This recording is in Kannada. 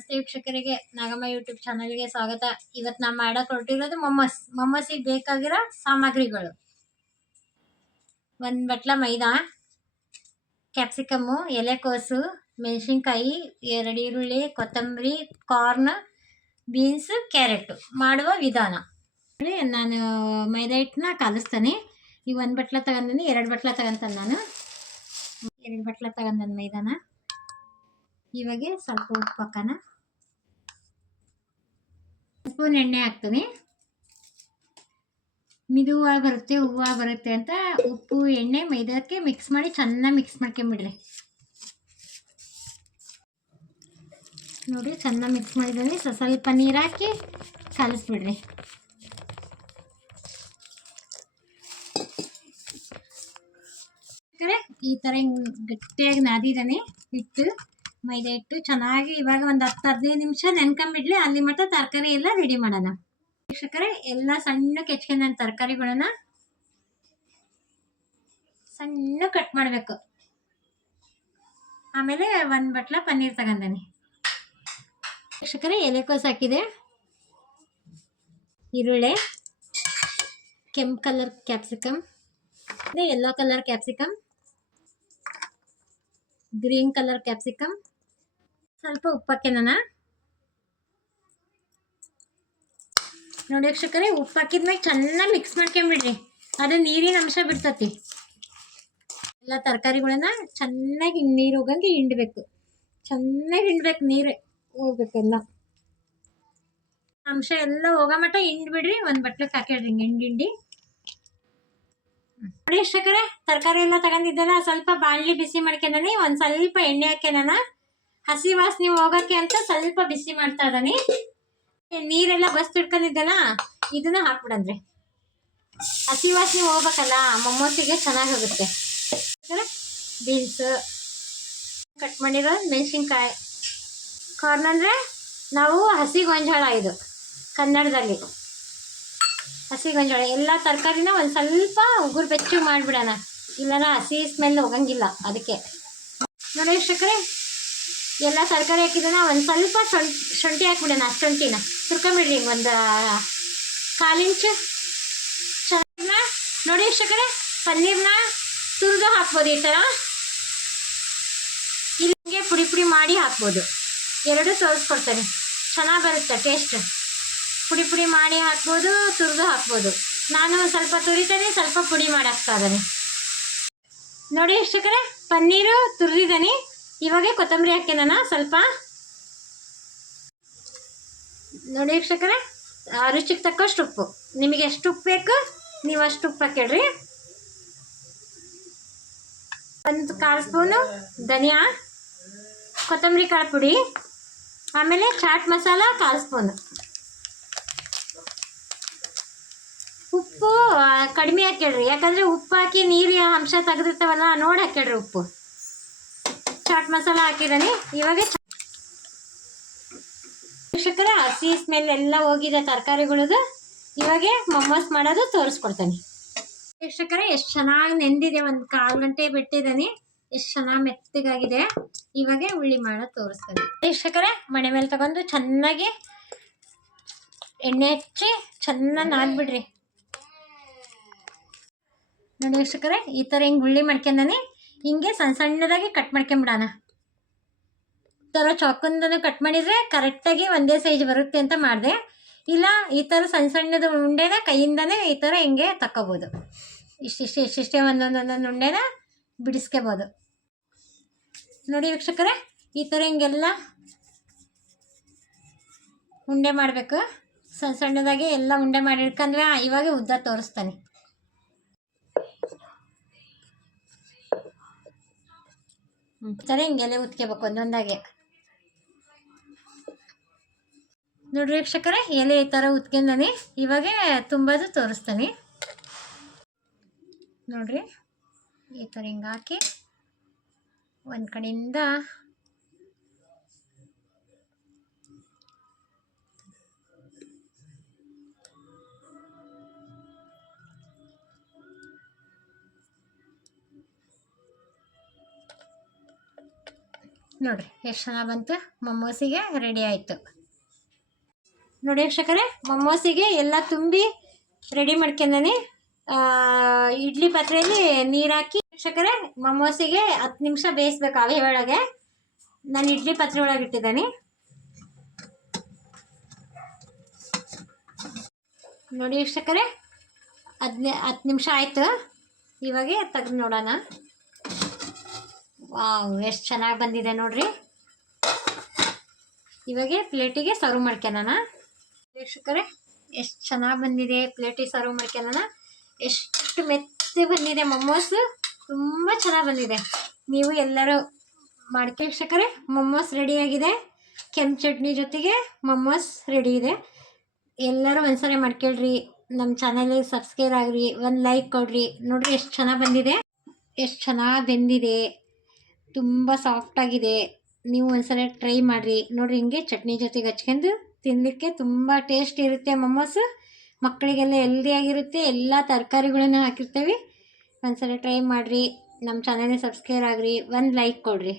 ನಮಸ್ತೆ ವೀಕ್ಷಕರಿಗೆ, ನಾಗಮ್ಮ ಯೂಟ್ಯೂಬ್ ಚಾನಲ್ಗೆ ಸ್ವಾಗತ. ಇವತ್ತು ನಾವು ಮಾಡಕ್ಕೆ ಹೊರಟಿರೋದು ಮೊಮ್ಮಸಿಗೆ ಬೇಕಾಗಿರೋ ಸಾಮಗ್ರಿಗಳು: ಒಂದು ಬಟ್ಲ ಮೈದಾ, ಕ್ಯಾಪ್ಸಿಕಮ್ಮು, ಎಲೆಕೋಸು, ಮೆಣಸಿನ್ಕಾಯಿ, 2 ಈರುಳ್ಳಿ, ಕೊತ್ತಂಬರಿ, ಕಾರ್ನ್, ಬೀನ್ಸ್, ಕ್ಯಾರೆಟು. ಮಾಡುವ ವಿಧಾನ ನಾನು ಮೈದಾ ಹಿಟ್ಟನ್ನ ಕಲಿಸ್ತಾನೆ. ಈಗ 1 ಬಟ್ಲ ತಗೊಂಡಿನಿ, 2 ಬಟ್ಲ ತಗೊಂತಾನೆ. ನಾನು 2 ಬಟ್ಲ ತಗೊಂಡನ ಮೈದಾನ. ಇವಾಗ ಸ್ವಲ್ಪ ಉಪ್ಪು ಹಾಕೋಣ, ಸ್ಪೂನ್ ಎಣ್ಣೆ ಹಾಕ್ತೀನಿ. ಮಿದುವಾಗಿ ಬರುತ್ತೆ, ಹೂವು ಬರುತ್ತೆ ಅಂತ ಉಪ್ಪು ಎಣ್ಣೆ ಮೈದಾಕ್ಕೆ ಮಿಕ್ಸ್ ಮಾಡಿ ಚೆನ್ನಾಗಿ ಮಿಕ್ಸ್ ಮಾಡ್ಕೊಂಬಿಡ್ರಿ. ನೋಡಿ, ಚೆನ್ನಾಗಿ ಮಿಕ್ಸ್ ಮಾಡಿದ್ರೆ ಸ್ವಲ್ಪ ನೀರು ಹಾಕಿ ಕಲಿಸ್ಬಿಡ್ರಿ. ಈ ಥರ ಗಟ್ಟಿಯಾಗಿ ನಾದಿದ್ದಾನೆ ಹಿಟ್ಟು, ಮೈದಾ ಹಿಟ್ಟು ಚೆನ್ನಾಗಿ. ಇವಾಗ ಒಂದು 10-15 ನಿಮಿಷ ನೆನ್ಕೊಂಬಿಡ್ಲಿ, ಅಲ್ಲಿ ಮಟ್ಟ ತರಕಾರಿ ಎಲ್ಲ ರೆಡಿ ಮಾಡೋಣ. ವೀಕ್ಷಕರೇ, ಎಲ್ಲ ಸಣ್ಣ ಕೆಚ್ಕೊಂಡು ನಾನು ತರಕಾರಿಗಳನ್ನ ಸಣ್ಣ ಕಟ್ ಮಾಡಬೇಕು. ಆಮೇಲೆ 1 ಬಟ್ಲ ಪನ್ನೀರ್ ತಗೊಂಡಾನೆ. ವೀಕ್ಷಕರೇ, ಎಲೆಕೋಸು ಹಾಕಿದೆ, ಈರುಳ್ಳಿ, ಕೆಂಪು colour capsicum, yellow colour capsicum, green colour capsicum, ಸ್ವಲ್ಪ ಉಪ್ಪು ಹಾಕ್ಯಾನ. ನೋಡಿ ವೀಕ್ಷಕರೇ, ಉಪ್ಪು ಹಾಕಿದ್ಮೇಲೆ ಚೆನ್ನಾಗಿ ಮಿಕ್ಸ್ ಮಾಡ್ಕೊಂಬಿಡ್ರಿ, ಅದು ನೀರಿನ ಅಂಶ ಬಿಡ್ತತಿ. ಎಲ್ಲ ತರಕಾರಿಗಳನ್ನ ಚೆನ್ನಾಗಿ ನೀರು ಹೋಗಂಗೆ ಹಿಂಡಬೇಕು, ಚೆನ್ನಾಗಿ ಹಿಂಡ್ಬೇಕು, ನೀರು ಹೋಗ್ಬೇಕೆಲ್ಲ ಅಂಶ ಎಲ್ಲ ಹೋಗೋ ಮಟ್ಟ ಹಿಂಡ್ಬಿಡ್ರಿ. 1 ಬಟ್ಲಕ್ಕೆ ಹಾಕಿಡ್ರಿ ಹಿಂಡಿ. ನೋಡಿ ವೀಕ್ಷಕರೇ, ತರಕಾರಿ ಎಲ್ಲ ತಗೊಂಡಿದ್ದಲ್ಲ, ಸ್ವಲ್ಪ ಬಾಣಲಿ ಬಿಸಿ ಮಾಡ್ಕೊಂಡಾನೆ. ಒಂದು ಸ್ವಲ್ಪ ಎಣ್ಣೆ ಹಾಕ್ಯಾನ, ಹಸಿ ವಾಸನೆ ಹೋಗೋಕ್ಕೆ ಅಂತ ಸ್ವಲ್ಪ ಬಿಸಿ ಮಾಡ್ತಾ ಇದ್ದಾನೆ. ನೀರೆಲ್ಲ ಬಸ್ ತಿಡ್ಕೊಂಡಿದ್ದಲ್ಲ, ಇದನ್ನ ಹಾಕ್ಬಿಡಂದ್ರೆ ಹಸಿ ವಾಸನೆ ಹೋಗ್ಬೇಕಲ್ಲ, ಮೊಮ್ಮಸಿಗೆ ಚೆನ್ನಾಗಿ ಹೋಗುತ್ತೆ. ಬೀನ್ಸ್, ಕಟ್ ಮಾಡಿರೋ ಮೆಣಸಿನ್ಕಾಯಿ, ಕಾರ್ನ್ ಅಂದರೆ ನಾವು ಹಸಿ ಗೊಂಜಾಳ, ಇದು ಕನ್ನಡದಲ್ಲಿ ಹಸಿ ಗೊಂಜಾಳ. ಎಲ್ಲ ತರಕಾರಿನ ಒಂದು ಸ್ವಲ್ಪ ಉಗುರು ಬೆಚ್ಚು ಮಾಡಿಬಿಡೋಣ, ಇಲ್ಲಾರ ಹಸಿ ಸ್ಮೆಲ್ ಹೋಗಂಗಿಲ್ಲ. ಅದಕ್ಕೆ ನೋಡಿ ವೀಕ್ಷಕರೇ, ಎಲ್ಲ ತರಕಾರಿ ಹಾಕಿದಾನ. ಒಂದು ಸ್ವಲ್ಪ ಶುಂಠಿ ಹಾಕ್ಬಿಡೋಣ. ಶುಂಠಿನ ತುರ್ಕೊಂಬಿಡ್ರಿ, ಒಂದು 1/4 ಇಂಚು. ಚೆನ್ನಾಗಿ ನೋಡಿ ವೀಕ್ಷಕರೇ, ಪನ್ನೀರ್ನ ತುರಿದು ಹಾಕ್ಬೋದು. ಈ ಥರ ಇಲ್ಲಿಗೆ ಪುಡಿ ಪುಡಿ ಮಾಡಿ ಹಾಕ್ಬೋದು. 2 ತೋರಿಸ್ಕೊಡ್ತಾರೆ, ಚೆನ್ನಾಗಿ ಬರುತ್ತೆ ಟೇಸ್ಟ್. ಪುಡಿ ಪುಡಿ ಮಾಡಿ ಹಾಕ್ಬೋದು, ತುರಿದು ಹಾಕ್ಬೋದು. ನಾನು ಸ್ವಲ್ಪ ತುರಿತಾನೆ, ಸ್ವಲ್ಪ ಪುಡಿ ಮಾಡಿ ಹಾಕ್ತಾ ಇದ್ದಾನೆ. ನೋಡಿ ವೀಕ್ಷಕರೇ, ಪನ್ನೀರು ತುರಿದಿದ್ದಾನೆ. ಇವಾಗ ಕೊತ್ತಂಬರಿ ಹಾಕ್ಯಾನ ಸ್ವಲ್ಪ. ನೋಡಿ ವೀಕ್ಷಕರೇ, ರುಚಿಗೆ ತಕ್ಕಷ್ಟು ಉಪ್ಪು. ನಿಮಗೆ ಎಷ್ಟು ಉಪ್ಪು ಬೇಕು ನೀವು ಅಷ್ಟು ಉಪ್ಪು ಹಾಕಿಡ್ರಿ. 1/4 ಸ್ಪೂನು ಧನಿಯಾ, ಕೊತ್ತಂಬರಿ ಕಾಳು ಪುಡಿ, ಆಮೇಲೆ ಚಾಟ್ ಮಸಾಲ 1/4 ಸ್ಪೂನು. ಉಪ್ಪು ಕಡಿಮೆ ಹಾಕಿಡ್ರಿ, ಯಾಕಂದರೆ ಉಪ್ಪು ಹಾಕಿ ನೀರಿನ ಅಂಶ ತೆಗೆದಿರ್ತಾವಲ್ಲ, ನೋಡಿ ಹಾಕಿಡ್ರಿ ಉಪ್ಪು. ಚಾಟ್ ಮಸಾಲ ಹಾಕಿದ್ದಾನೆ. ಇವಾಗ ವೀಕ್ಷಕರೇ, ಹಸಿ ಸ್ಮೆಲ್ ಎಲ್ಲ ಹೋಗಿದೆ ತರಕಾರಿಗಳದು. ಇವಾಗ ಮೊಮ್ಮಸ್ ಮಾಡೋದು ತೋರಿಸ್ಕೊಡ್ತಾನೆ. ವೀಕ್ಷಕರೇ, ಎಷ್ಟು ಚೆನ್ನಾಗಿ ನೆಂದಿದೆ, 1/4 ಗಂಟೆ ಬಿಟ್ಟಿದ್ದಾನೆ. ಎಷ್ಟು ಚೆನ್ನಾಗಿ ಮೆತ್ತಗಾಗಿದೆ. ಇವಾಗ ಉಳ್ಳಿ ಮಾಡೋದು ತೋರಿಸ್ತಾನೆ. ವೀಕ್ಷಕರೇ, ಮಣೆ ಮೇಲೆ ತಗೊಂಡು ಚೆನ್ನಾಗಿ ಎಣ್ಣೆ ಹಚ್ಚಿ ಚೆನ್ನಾಗಿ ನಾದ್ಬಿಡ್ರಿ. ನೋಡಿ ವೀಕ್ಷಕರೇ, ಈ ಥರ ಹಿಂಗೆ ಉಳ್ಳಿ ಮಾಡ್ಕೊಂಡಾನೆ. ಹಿಂಗೆ ಸಣ್ಣ ಸಣ್ಣದಾಗಿ ಕಟ್ ಮಾಡ್ಕೊಂಬಿಡೋಣ. ಈ ಥರ ಚಾಕುಂದನು ಕಟ್ ಮಾಡಿದರೆ ಕರೆಕ್ಟಾಗಿ ಒಂದೇ ಸೈಜ್ ಬರುತ್ತೆ ಅಂತ ಮಾಡಿದೆ. ಇಲ್ಲ, ಈ ಥರ ಸಣ್ಣ ಸಣ್ಣದು ಉಂಡೆನ ಕೈಯಿಂದನೇ ಈ ಥರ ಹಿಂಗೆ ತಕ್ಕೋಬೋದು. ಇಷ್ಟಿಷ್ಟೇ ಒಂದೊಂದೊಂದೊಂದು ಉಂಡೆನ ಬಿಡಿಸ್ಕೋಬೋದು. ನೋಡಿ ವೀಕ್ಷಕರೇ, ಈ ಥರ ಹಿಂಗೆಲ್ಲ ಉಂಡೆ ಮಾಡಬೇಕು. ಸಣ್ಣ ಸಣ್ಣದಾಗಿ ಎಲ್ಲ ಉಂಡೆ ಮಾಡಿ ಇಟ್ಕೊಂಡ್ರೆ ಇವಾಗ ಉದ್ದ ತೋರಿಸ್ತಾನೆ. ಈ ಥರ ಹಿಂಗೆಲ್ಲ ಉತ್ಕೋಬೇಕು ಒಂದೊಂದಾಗೆ. ನೋಡ್ರಿ ವೀಕ್ಷಕರೇ, ಎಲೆ ಈ ಥರ ಉತ್ಕೊಂಡಾನೆ. ಇವಾಗ ತುಂಬೋದು ತೋರಿಸ್ತಾನೆ. ನೋಡ್ರಿ, ಈ ಥರ ಹಿಂಗೆ ಹಾಕಿ ಒಂದು ಕಡೆಯಿಂದ ನೋಡಿರಿ ಎಷ್ಟು ಚೆನ್ನಾಗಿ ಬಂತು. ಮೊಮೋಸಿಗೆ ರೆಡಿ ಆಯಿತು ನೋಡಿ ವೀಕ್ಷಕರೇ. ಮೊಮೋಸಿಗೆ ಎಲ್ಲ ತುಂಬಿ ರೆಡಿ ಮಾಡ್ಕೊಂಡನಿ. ಇಡ್ಲಿ ಪಾತ್ರೆಯಲ್ಲಿ ನೀರು ಹಾಕಿ ವೀಕ್ಷಕರೇ ಮೊಮೋಸಿಗೆ 10 ನಿಮಿಷ ಬೇಯಿಸ್ಬೇಕು. ಅವೇ ಒಳಗೆ ನಾನು ಇಡ್ಲಿ ಪಾತ್ರೆ ಒಳಗೆ ಇಟ್ಟಿದ್ದೀನಿ ನೋಡಿ ವೀಕ್ಷಕರೇ. 10 ನಿಮಿಷ ಆಯಿತು. ಇವಾಗೆ ತೆಗೆದು ನೋಡೋಣ. ವಾವ್, ಎಷ್ಟು ಚೆನ್ನಾಗಿ ಬಂದಿದೆ ನೋಡ್ರಿ. ಇವಾಗೆ ಪ್ಲೇಟಿಗೆ ಸರ್ವ್ ಮಾಡ್ಕೊಳ್ಳೋಣ ವೀಕ್ಷಕರೇ. ಎಷ್ಟು ಚೆನ್ನಾಗಿ ಬಂದಿದೆ. ಪ್ಲೇಟಿಗೆ ಸರ್ವ್ ಮಾಡ್ಕೊಳ್ಳೋಣ. ಎಷ್ಟು ಮೆತ್ತೆ ಬಂದಿದೆ ಮೊಮೋಸ್, ತುಂಬ ಚೆನ್ನಾಗಿ ಬಂದಿದೆ. ನೀವು ಎಲ್ಲರೂ ಮಾಡ್ಕೊ ವೀಕ್ಷಕರೇ. ಮೊಮೋಸ್ ರೆಡಿಯಾಗಿದೆ. ಕೆಂಪು ಚಟ್ನಿ ಜೊತೆಗೆ ಮೊಮೋಸ್ ರೆಡಿ ಇದೆ. ಎಲ್ಲರೂ ಒಂದ್ಸರಿ ಮಾಡ್ಕೊಳ್ರಿ. ನಮ್ಮ ಚಾನಲಿಗೆ ಸಬ್ಸ್ಕ್ರೈಬ್ ಆಗ್ರಿ, ಒಂದು ಲೈಕ್ ಕೊಡ್ರಿ. ನೋಡಿರಿ ಎಷ್ಟು ಚೆನ್ನಾಗಿ ಬಂದಿದೆ, ಎಷ್ಟು ಚೆನ್ನಾಗಿ ಬೆಂದಿದೆ, ತುಂಬ ಸಾಫ್ಟಾಗಿದೆ. ನೀವು ಒಂದ್ಸಲ ಟ್ರೈ ಮಾಡಿರಿ. ನೋಡಿರಿ ಹಿಂಗೆ ಚಟ್ನಿ ಜೊತೆಗೆ ಹಚ್ಕೊಂಡು ತಿನ್ನಲಿಕ್ಕೆ ತುಂಬ ಟೇಸ್ಟ್ ಇರುತ್ತೆ. ಮೊಮೋಸ್ ಮಕ್ಕಳಿಗೆಲ್ಲ ಹೆಲ್ದಿಯಾಗಿರುತ್ತೆ. ಎಲ್ಲ ತರಕಾರಿಗಳನ್ನು ಹಾಕಿರ್ತೀವಿ. ಒಂದ್ಸಲ ಟ್ರೈ ಮಾಡಿರಿ. ನಮ್ಮ ಚಾನಲ್ಗೆ ಸಬ್ಸ್ಕ್ರೈಬ್ ಆಗ್ರಿ, ಒಂದು ಲೈಕ್ ಕೊಡ್ರಿ.